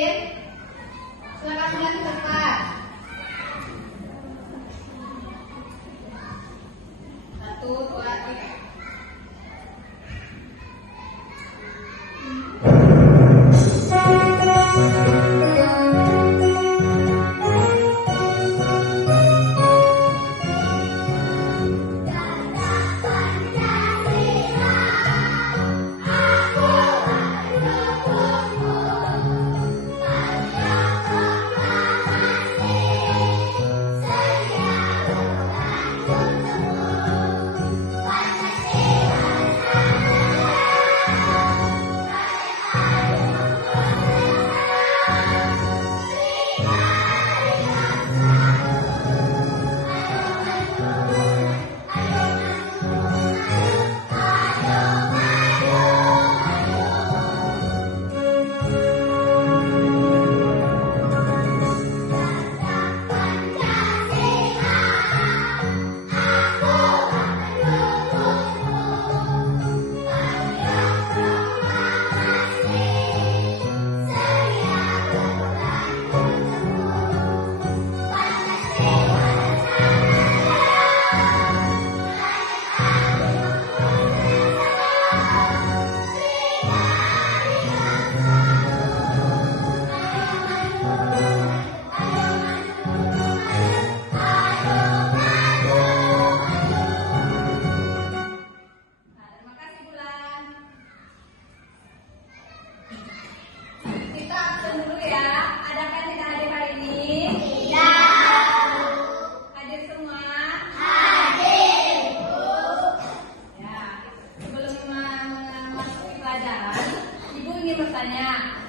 Bensin. Silakan melihat ke depan. 1, 2, 3.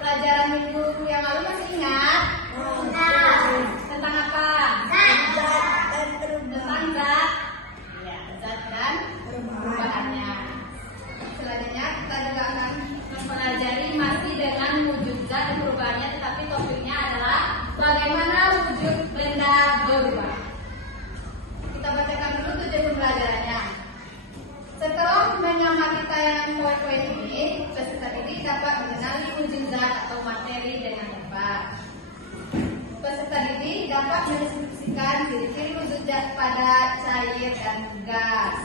Pelajaran minggu yang lalu masih ingat? Tentang apa? Tentang zat. Ya, zat dan perubahannya. Selanjutnya kita juga akan mempelajari masih dengan wujud zat dan perubahannya, tetapi topiknya adalah bagaimana wujud benda berubah. Kita bacakan dulu tujuan pembelajarannya. Setelah mengamati tayangan poin-poin ini, peserta didik dapat mengenali wujud zat atau materi dengan tepat. Peserta didik dapat mendeskripsikan ciri-ciri wujud zat pada cair dan gas.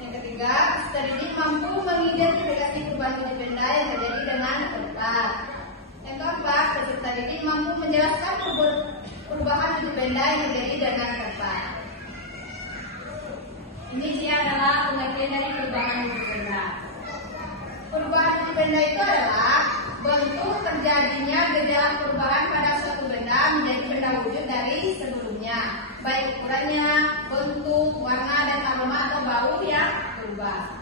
Yang ketiga, peserta didik mampu mengidentifikasi perubahan wujud benda yang terjadi dengan tepat. Yang keempat, peserta didik mampu menjelaskan perubahan wujud benda yang terjadi dengan tepat. Ini dia adalah pengertian dari perubahan wujud benda. Perubahan wujud benda itu adalah bentuk terjadinya gejala perubahan pada suatu benda menjadi benda wujud dari sebelumnya, baik ukurannya, bentuk, warna, dan aroma atau bau yang berubah.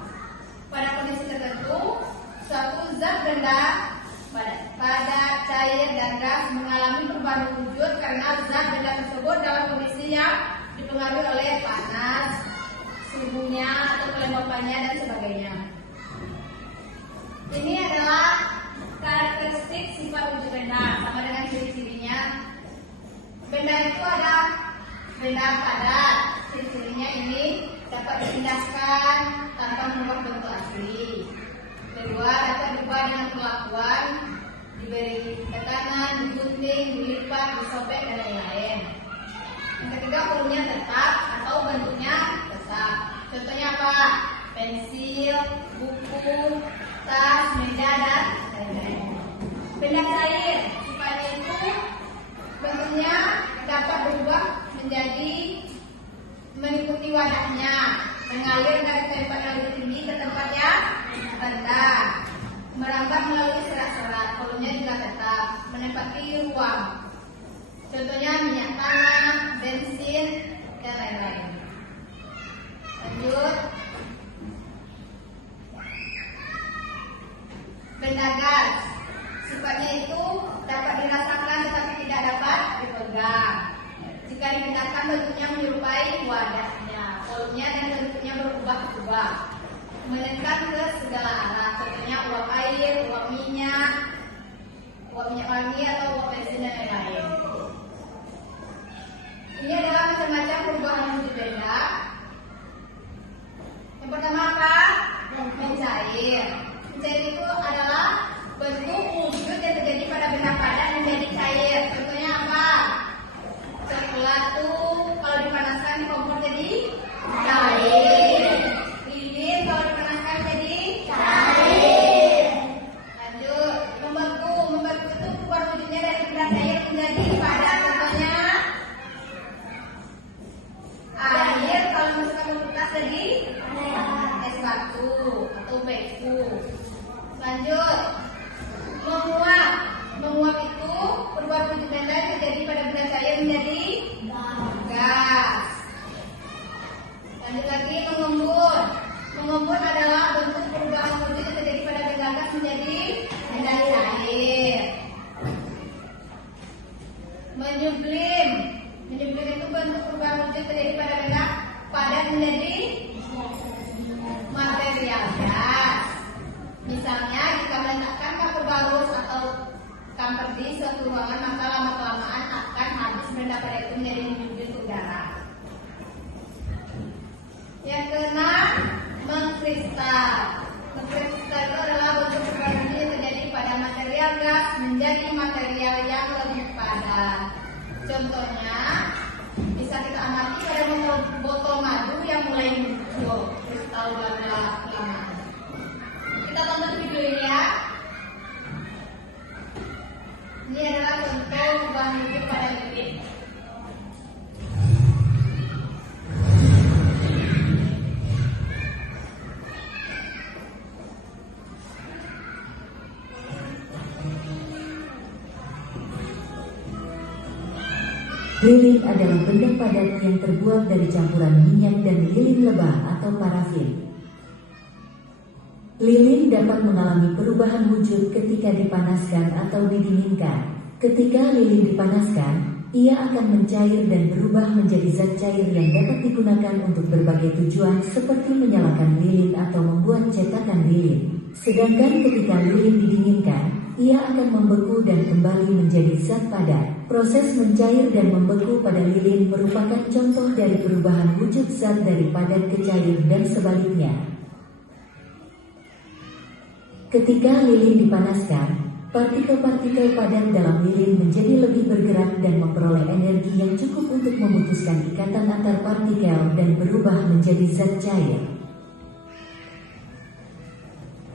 Pada kondisi tertentu, suatu zat benda pada cair dan gas mengalami perubahan wujud karena zat benda tersebut dalam kondisi yang dipengaruhi oleh panas, suhunya atau kelembapannya dan sebagainya. Ini adalah karakteristik sifat wujud benda sama dengan ciri-cirinya. Benda itu ada benda padat. Ciri-cirinya ini dapat dipindahkan tanpa mengubah bentuk asli. Kedua, dapat diubah dengan perlakuan, diberi tekanan, digunting, dilipat, disobek dan lain-lain. Yang ketiga, volumenya tetap atau bentuknya tetap. Contohnya apa? Pensil, buku, tas, meja, dan lain-lain. Benda cair, sifatnya itu bentuknya dapat berubah menjadi mengikuti wadahnya, mengalir dari tempat yang lebih tinggi ke tempat yang rendah, merambat melalui serat-serat, volumenya juga tetap, menempati ruang. Contohnya minyak tanah, bensin, dan lain-lain. Lanjut. Benda gas, sifatnya itu dapat dirasakan tetapi tidak dapat dipegang. Jika dipindahkan bentuknya menyerupai wadahnya, volumenya dan bentuknya berubah-ubah, menyebar ke segala arah. Contohnya uap air, uap minyak wangi atau uap bensin dan lain-lain. Ini adalah macam-macam perubahan wujud benda. Yang pertama apa? Mencair. Mencair itu adalah bentuk wujud yang terjadi pada benda padat batu atau beku. Lanjut, menguap. Menguap itu perubahan wujud benda terjadi pada benda cair menjadi gas. Lanjut lagi, mengembun. Mengembun adalah bentuk perubahan wujud yang terjadi pada benda gas menjadi benda cair. Menyublim. Menyublim itu bentuk perubahan wujud terjadi pada benda padat menjadi material gas. Misalnya jika meletakkan kapur bagus atau kamper di suatu ruangan, maka lama-kelamaan akan habis benda padat itu menjadi menyublim ke udara. Yang keenam, mengkristal. Mengkristal itu adalah bentuk perubahan wujud yang terjadi pada material gas menjadi material yang lebih padat. Contohnya, bisa kita amati pada botol madu yang mulai muncul kristal warna lama. Kita tonton video ini ya. Ini adalah contoh perubahan wujud pada lilin. Lilin adalah benda padat yang terbuat dari campuran minyak dan lilin lebah atau parafin. Lilin dapat mengalami perubahan wujud ketika dipanaskan atau didinginkan. Ketika lilin dipanaskan, ia akan mencair dan berubah menjadi zat cair yang dapat digunakan untuk berbagai tujuan seperti menyalakan lilin atau membuat cetakan lilin. Sedangkan ketika lilin didinginkan, ia akan membeku dan kembali menjadi zat padat. Proses mencair dan membeku pada lilin merupakan contoh dari perubahan wujud zat dari padat ke cair dan sebaliknya. Ketika lilin dipanaskan, partikel-partikel padat dalam lilin menjadi lebih bergerak dan memperoleh energi yang cukup untuk memutuskan ikatan antar partikel dan berubah menjadi zat cair.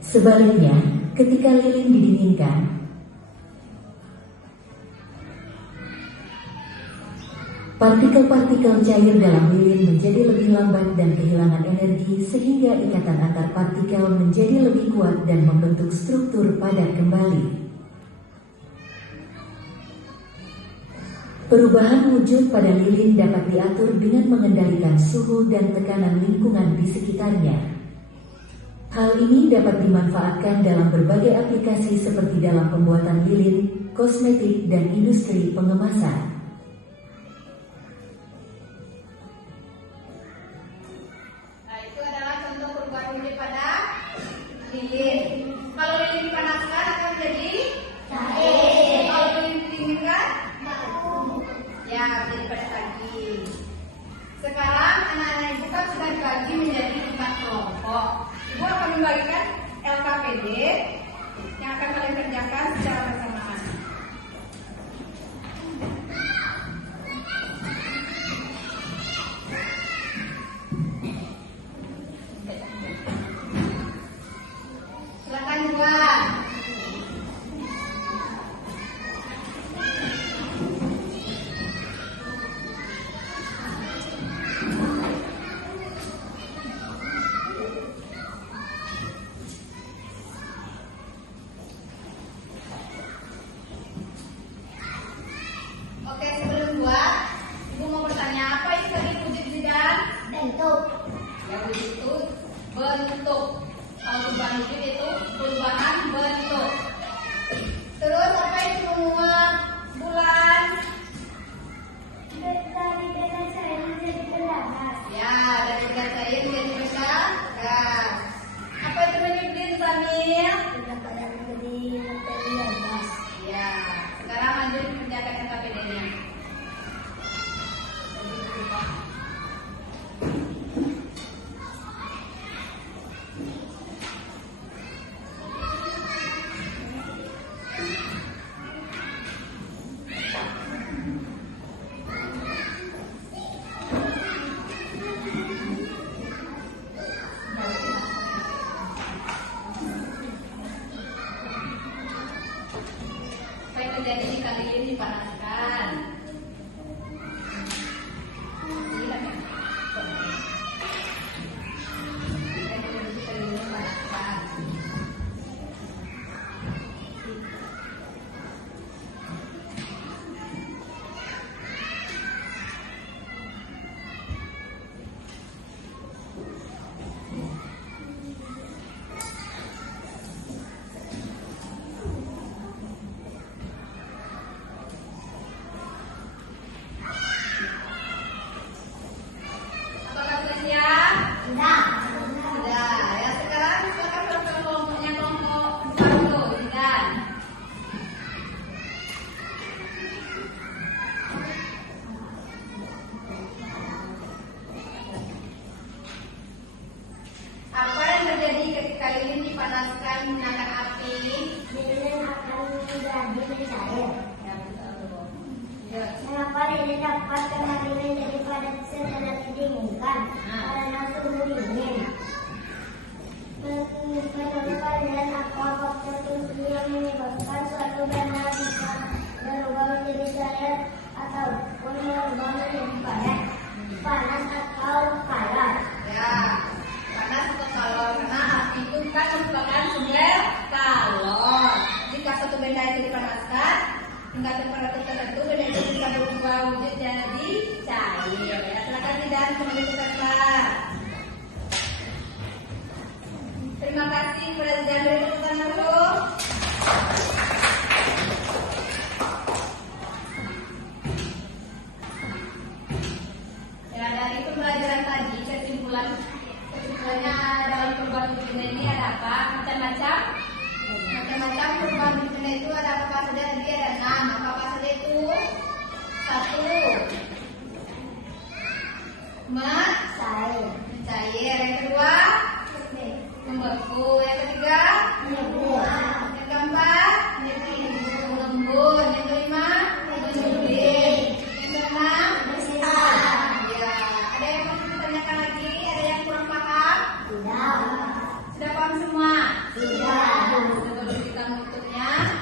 Sebaliknya, ketika lilin didinginkan, partikel-partikel cair dalam lilin menjadi lebih lambat dan kehilangan energi sehingga ikatan antar partikel menjadi lebih kuat dan membentuk struktur padat kembali. Perubahan wujud pada lilin dapat diatur dengan mengendalikan suhu dan tekanan lingkungan di sekitarnya. Hal ini dapat dimanfaatkan dalam berbagai aplikasi seperti dalam pembuatan lilin, kosmetik, dan industri pengemasan. Nah, itu adalah contoh perubahan wujud pada lilin. Kalau lilin dipanaskan akan menjadi cair. Kalau lilin didinginkan, ya jadi padat lagi. Sekarang anak-anak ibu kan sudah dibagi menjadi 4 kelompok. Ibu akan membagikan LKPD yang akan kalian kerjakan secara bersamaan. Silakan buat. Oke, sebelum buat, ibu mau bertanya apa itu tadi wujud Zidan? Bentuk. Ya, wujud itu bentuk. Kalau perubahan wujud itu perubahan bentuk. Terus apa itu menguap bulan? Dari benda cair menjadi benda gas. Ya, dari benda cair menjadi benda gas. Apa itu menyublim, Samir? Benda padat menjadi material gas. Ya, sekarang lanjut kerjakan LKPD-nya. terjadi ketika lilin dipanaskan menggunakan api? Lilin akan menjadi mencair. Ya, betul. Ya. Mengapa lilin dapat kembali menjadi padat setelah didinginkan? Karena suhu dingin. Menurut kalian apa faktor kunci yang menyebabkan suatu benda bisa berubah menjadi cair ataupun berubah menjadi padat? Panas atau padat? Ya, panas atau kalor? Karena api itu kan merupakan sumber kalor. Jika suatu benda itu dipanaskan hingga temperatur tertentu, benda itu bisa berubah wujud jadi cair. Ya, silakan dan kembali ke kelas. Terima kasih kepada Zidan, beri tepuk tangan dulu. Ya, dari pembelajaran tadi kesimpulannya dalam perubahan benda ini ada apa? Macam-macam perubahan benda itu ada apa saja? Tadi ada 6. Apa saja itu? 1. Mencair. Yang kedua, membeku. Yang ketiga, yang keempat, melembut. Yang kelima, mendidih. Yang keenam, ya. Ada yang mau ditanyakan lagi? Ada yang kurang paham? Sudah paham semua? Sebelum kita menutupnya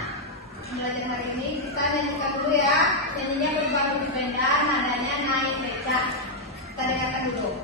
pembelajaran hari ini, kita nyanyikan dulu ya. Nyanyinya berubah wujud benda, nadanya naik becak. Kita dengarkan dulu.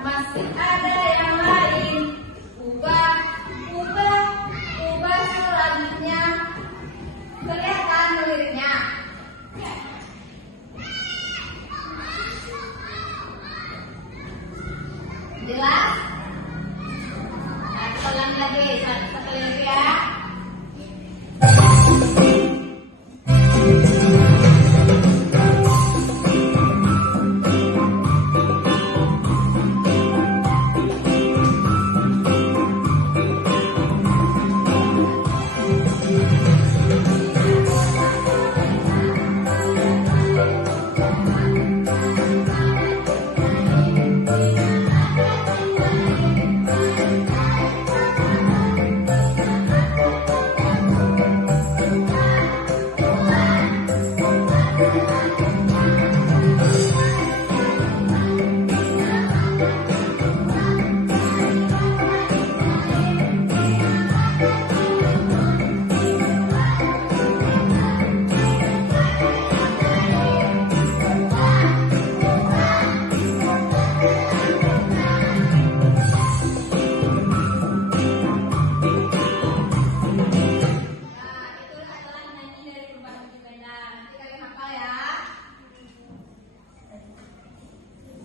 Masih ada yang lain. Ubah selanjutnya. Kelihatan liriknya. Jelas? Nah, kita ulang lagi satu lirik ya.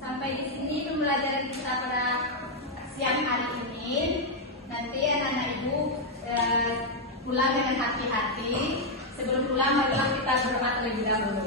Sampai di sini pembelajaran kita pada siang hari ini. Nanti anak-anak ibu pulang dengan hati-hati. Sebelum pulang, marilah kita berdoa terlebih dahulu.